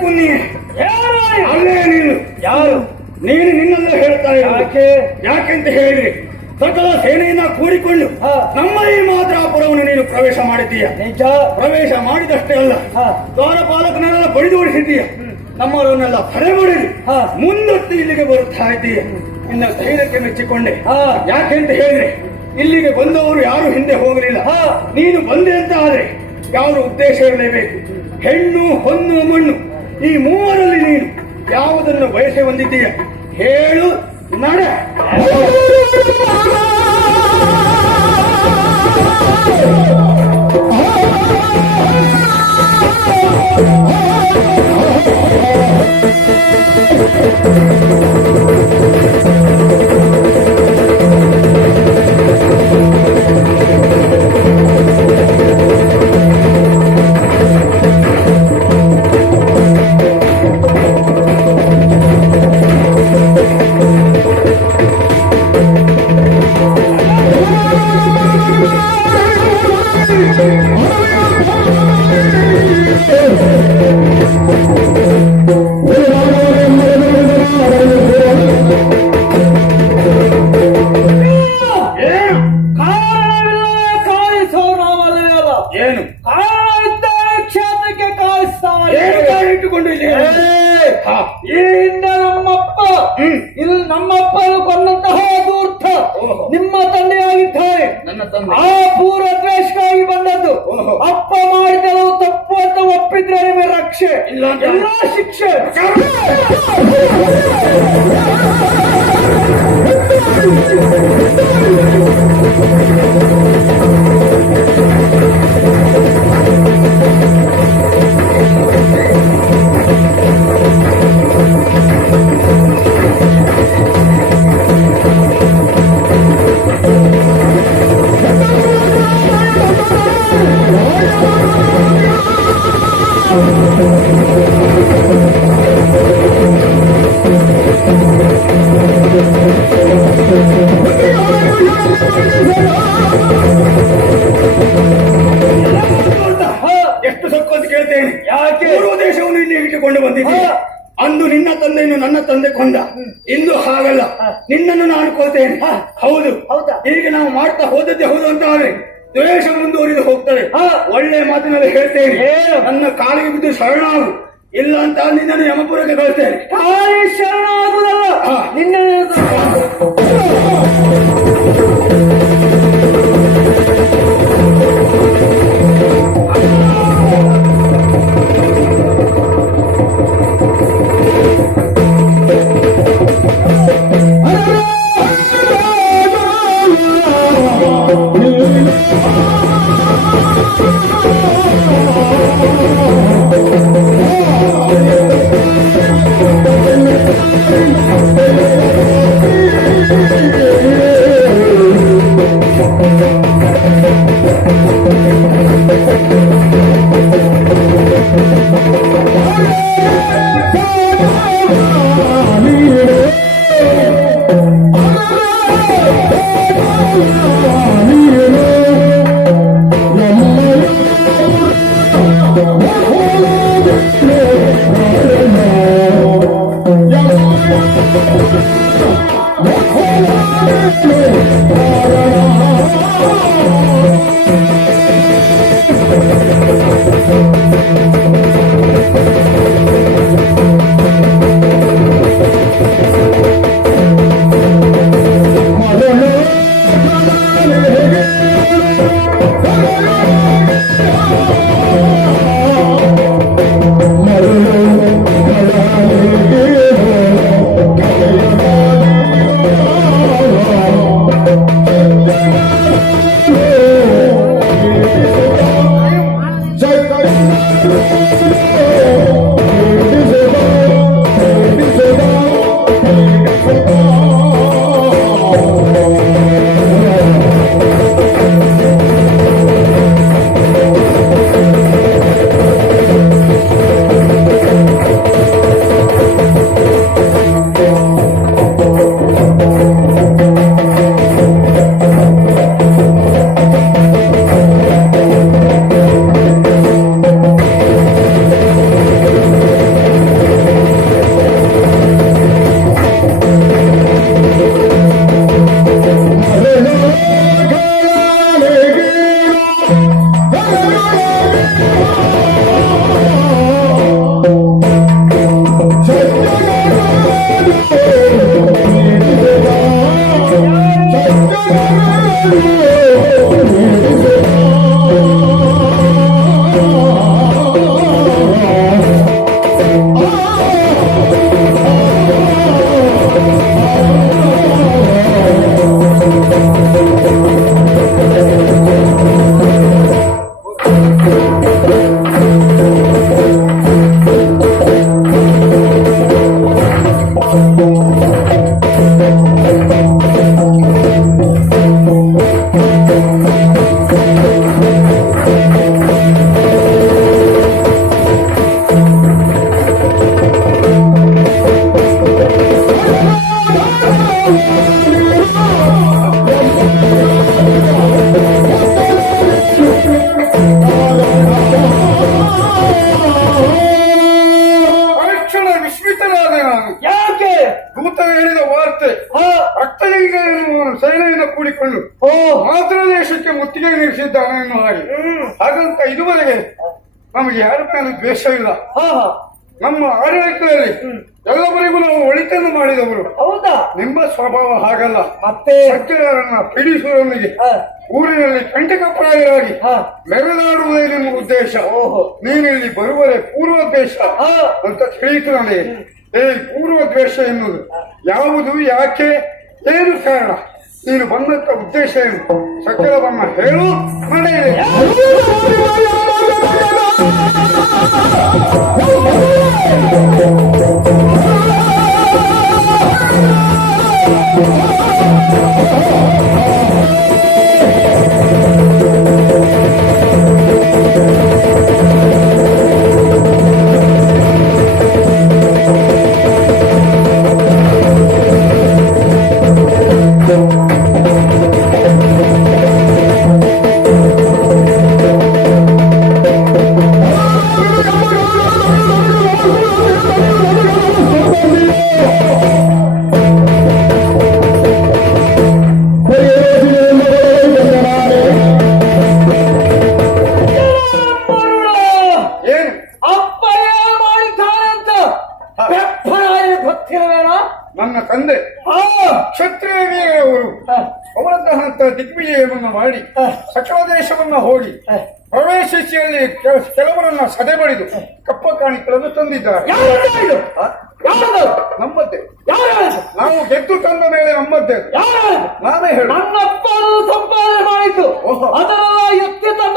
ಕುನ್ನಿ. ಅಲ್ಲೇ ನೀನು? ಯಾರು? ನೀನು ನಿನ್ನೆಲ್ಲ ಹೇಳ್ತಾ ಯಾಕೆ? ಯಾಕೆಂತ ಹೇಳಿದ್ರೆ? ಸಕಲ ಸೇನೆಯನ್ನ ಕೂಡಿಕೊಂಡು. ನಮ್ಮ ಈ ಮಾದ್ರಾಪುರವನ್ನು ನೀನು ಪ್ರವೇಶ ಮಾಡಿದ್ದೀಯ. ನಿಜ? ಪ್ರವೇಶ ಮಾಡಿದಷ್ಟೇ ಅಲ್ಲ. ದ್ವಾರಪಾಲಕನೆಲ್ಲ ಬಡಿದೋಡಿಸಿದ್ದೀಯ. ನಮ್ಮವರನ್ನೆಲ್ಲ ತಡೆ ಹಾ. ಮುಂದೊತ್ತಿ ಇಲ್ಲಿಗೆ ಬರುತ್ತಾ ಇದ್ದೀಯ. ನಿನ್ನ ಧೈರ್ಯಕ್ಕೆ ಮೆಚ್ಚಿಕೊಂಡೆ. ಹಾ. ಯಾಕೆಂತ ಹೇಳಿದ್ರೆ? ಇಲ್ಲಿಗೆ ಬಂದವರು ಯಾರು ಹಿಂದೆ ಹೋಗಲಿಲ್ಲ. ಹಾ. ನೀನು ಬಂದೆ ಅಂತ ಆದ್ರೆ ಯಾವ ಉದ್ದೇಶ ಇರಲೇಬೇಕು? ಹೆಣ್ಣು ಹೊನ್ನು ಮಣ್ಣು. ಈ ಮೂವರಲ್ಲಿ ನೀನು ಯಾವುದನ್ನು ಬಯಸೆ ಹೊಂದಿದ್ದೀಯ? ಹೇಳು ನಡ. ಏನು ಕಾರಣ ಇಟ್ಟುಕೊಂಡು ಇಲ್ಲಿ ಹಿಂದೆ ನಮ್ಮಪ್ಪ ಹ್ಮ್. ಇಲ್ಲಿ ನಮ್ಮಪ್ಪನು ಕೊಂದಂತಹ ದೂರ್ಥ. ನಿಮ್ಮ ತಂದೆಯಾಗಿದ್ದಾರೆ ನನ್ನ ತಂದೆ. ಆ ಪೂರ್ವ ದ್ವೇಷಕ್ಕಾಗಿ ಬಂದದ್ದು. ಓಹೋ. ಅಪ್ಪ ಮಾಡಿದಳು ತಪ್ಪು ಅಂತ ಒಪ್ಪಿದ್ರೆ ನಿಮಗೆ ರಕ್ಷೆ. ಇಲ್ಲ ಶಿಕ್ಷೆ. ಇಲ್ಲ ಶಿಕ್ಷೆ ಎಷ್ಟು ಸೊಕ್ಕು ಅಂತ ಕೇಳ್ತೇನೆ ಯಾಕೆ? ಪೂರ್ವ ದೇಶವನ್ನು ಇಲ್ಲಿ ಇಟ್ಟುಕೊಂಡು ಬಂದಿದ್ದೀಯ ಹಾ. ಅಂದು ನಿನ್ನ ತಂದೆಯನ್ನು ನನ್ನ ತಂದೆ ಕೊಂಡ ಇಂದು ಹಾಗಲ್ಲ ನಿನ್ನನ್ನು ನಾನು ಕೊಲ್ತೇನೆ ಹಾ. ಹೌದು ಹೌದಾ? ಈಗ ನಾವು ಮಾಡ್ತಾ ಹೋದದ್ದೇ ಹೌದು ಅಂತ ಆದ್ರೆ ದ್ವೇಷ ಮುಂದುವರಿದು ಹೋಗ್ತದೆ ಹಾ. ಒಳ್ಳೆ ಮಾತಿನಲ್ಲಿ ಹೇಳ್ತೇನೆ? ನನ್ನ ಕಾಲಿಗೆ ಬಿದ್ದು ಶರಣಾಗು ಇಲ್ಲ ಅಂತ ನಿನ್ನನ್ನು ಯಮಪುರಕ್ಕೆ ಕಳಿಸ್ತೇನೆ. ಶರಣ ಆಗುದಲ್ಲ ನಿನ್ನ ಮಾತೃ ದೇಶಕ್ಕೆ ಮುತ್ತಿಗೆ ನೀಡಿಸಿದ್ದಾನೆ ಎನ್ನುವ ಹಾಗೆ. ಹಾಗಂತ ಇದುವರೆಗೆ ನಮಗೆ ಯಾರ ಮೇಲೆ ದ್ವೇಷವಿಲ್ಲ. ನಮ್ಮ ಆಡಳಿತದಲ್ಲಿ ಎಲ್ಲವರಿಗೂ ನಾವು ಒಳಿತನ್ನು ಮಾಡಿದವರು. ಹೌದಾ? ನಿಮ್ಮ ಸ್ವಭಾವ ಹಾಗಲ್ಲ. ಮತ್ತೆ? ಸಜ್ಜನರನ್ನ ಪೀಡಿಸುವವನಿಗೆ ಹಾ. ಊರಿನಲ್ಲಿ ಕಂಟಕಪ್ರಾಯರಾಗಿ ಹಾ. ಮೆರೆದಾಡುವುದೇ ನಿಮ್ಮ ಉದ್ದೇಶ. ಓಹೋ. ನೀನಿಲ್ಲಿ ಬರುವರೆ ಪೂರ್ವ ದ್ವೇಷ ಅಂತ ತಿಳಿಯಿತು ನನಗೆ ಏ ಪೂರ್ವ ದ್ವೇಷ ಎನ್ನುವುದು ಯಾವುದು ಯಾಕೆ ಏನು ಕಾರಣ? ನೀನು ಬಂದಂತ ಉದ್ದೇಶ ಏನು ಸಕಲವನ್ನ ಹೇಳು ನಡೆಯಲಿ ಕೆಲ- ಕೆಲವರನ್ನ ಸದೆ ಬಡಿದು ಕಪ್ಪ ಕಾಣಿಕೆಗಳನ್ನು ತಂದಿದ್ದಾರೆ. ಇದು ನಮ್ಮದ್ದೇ ನಾವು ಗೆದ್ದು ತಂದ ಮೇಲೆ ನಮ್ಮದ್ದೇ ನಾನೇ ಹೇಳು ನನ್ನಪ್ಪ ಸಂಪಾದನೆ ಮಾಡಿದ್ದು. ಅದರಲ್ಲ ಎತ್ತಿ ತಂದ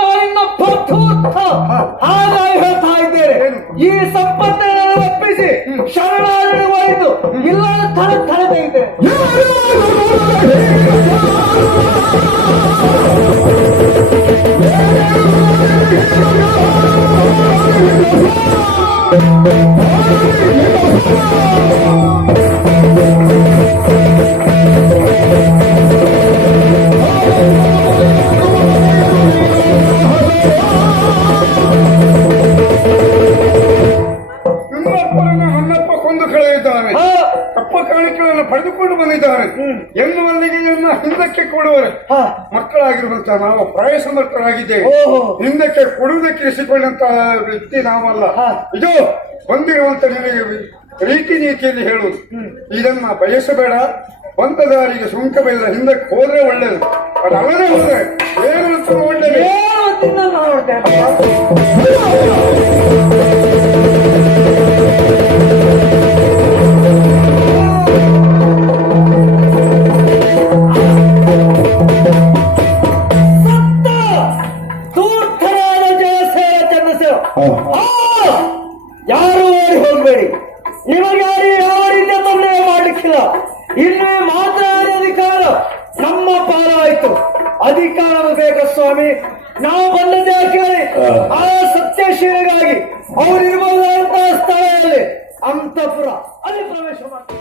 ಹಾಗಾಗಿ ಹೇಳ್ತಾ ಇದ್ದೇನೆ. ಈ ಸಂಪತ್ತನ್ನು ಒಪ್ಪಿಸಿ ಶರಣಾಗಣೆ ಮಾಡಿದ್ದು. ಇಲ್ಲ ತಲೆ ಇದೆ ತೆಗೆದೆ ನಿಮ್ಮಪ್ಪನನ್ನು ನನ್ನಪ್ಪ ಕೊಂದು ಕಳೆದಿದ್ದಾನೆ ಹಾ, ಕಪ್ಪ ಕಾಣಿಕೆಗಳನ್ನು ಪಡೆದುಕೊಂಡು ಬಂದಿದ್ದಾರೆ ಎನ್ನುವಲ್ಲಿಗೆ ನನ್ನ ಹಿಂದಕ್ಕೆ ಕೊಡುವರು ಹಾ. ಮಕ್ಕಳಾಗಿರುವಂತ ನಾವು ಪ್ರಾಯ ಸಮರ್ಥರಾಗಿದ್ದೇವೆ ಓಹೋ. ಹಿಂದಕ್ಕೆ ಕೊಡುವುದಕ್ಕೆ ಇರಿಸಿಕೊಂಡಂತಹ ವ್ಯಕ್ತಿ ನಾವಲ್ಲ. ಇದು ಬಂದಿರುವಂತ ನಿನಗೆ ರೀತಿ ನೀತಿಯಲ್ಲಿ ಹೇಳುವುದು. ಇದನ್ನ ಬಯಸಬೇಡ. ಬಂದ ದಾರಿಗೆ ಸುಂಕವಿಲ್ಲ ಹಿಂದಕ್ಕೆ ಹೋದ್ರೆ ಒಳ್ಳೇದು. ಅದಲ್ಲದೆ ಹೋದ್ರೆ ಏನು ಒಳ್ಳೇದು ಯಾರು ಹೋಗ್ಬೇಡಿ. ನಿಮಗೆ ಯಾರು ಯಾವ ರೀತಿಯ ತೊಂದರೆ ಮಾಡಲಿಕ್ಕಿಲ್ಲ. ಇನ್ನು ಮಾತನಾಡಿ ಅಧಿಕಾರ? ನಮ್ಮ ಪಾಲಾಯಿತು. ಅಧಿಕಾರ ಬೇಕು ಸ್ವಾಮಿ. ನಾವು ಬಂದದ್ದೇ ಕೇಳಿ. ಆ ಸತ್ಯಶೀಲಿಗಾಗಿ ಅವರಿರ್ಬಹುದಾದಂತಹ ಸ್ಥಳದಲ್ಲಿ ಅಂತಪುರ ಅಲ್ಲಿ ಪ್ರವೇಶ ಮಾಡ್ತಾರೆ